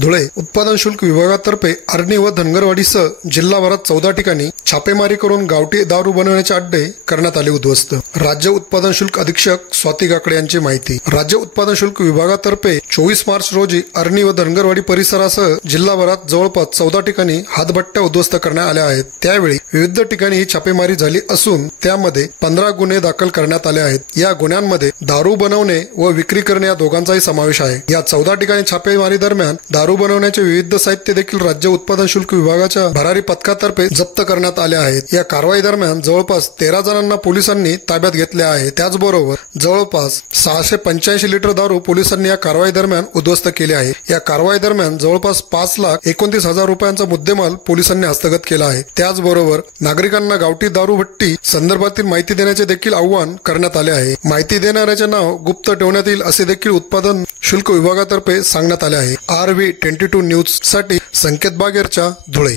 धुळे उत्पादन शुल्क विभागातर्फे आर्णी व धनगरवाडीसह जिल्हाभरात 14 ठिकाणी छापेमारी करून गावठी दारू बनवण्याचे अड्डे करण्यात आले उद्ध्वस्त। राज्य उत्पादन शुल्क अधीक्षक स्वाती काकडे यांची माहिती। राज्य उत्पादन शुल्क विभागातर्फे 24 मार्च रोजी आर्णी व धनगरवाडी परिसरासह जिल्हाभरात जवळपास 14 ठिकाणी हातभट्ट्या उद्ध्वस्त करण्यात आल्या आहेत। त्यावेळी विविध ठिकाणी ही छापेमारी झाली असून त्यामध्ये 15 गुन्हे दाखल करण्यात आले आहेत। या गुन्ह्यांमध्ये दारू बनवणे व विक्री करणे या दोघांचाही समावेश आहे। या 14 ठिकाणी छापेमारी दरम्यान दारू बनवण्याचे विविध साहित्य देखील राज्य उत्पादन शुल्क विभागाच्या भरारी पथकातर्फे जप्त करण्यात आले आहेत। या कारवाई दरम्यान जवळपास 13 जणांना पोलिसांनी ताब्यात घेतले आहे। त्याचबरोबर जवळपास 685 लिटर दारू पोलिसांनी या कारवाई दरम्यान उद्ध्वस्त केले आहे। या कारवाई दरम्यान जवळपास 5,29,000 रुपयांचा मुद्देमाल पोलिसांनी हस्तगत केला आहे। त्याचबरोबर नागरिकांना गावठी दारू भट्टी संदर्भातील माहिती देण्याचे देखील आवाहन करण्यात आले आहे। माहिती देणाऱ्याचे नाव गुप्त ठेवण्यात येईल असे देखील उत्पादन शुल्क विभागातर्फे सांगण्यात आले आहे। RV22 न्यूज साठी संकेत बागेरच्या धुळे।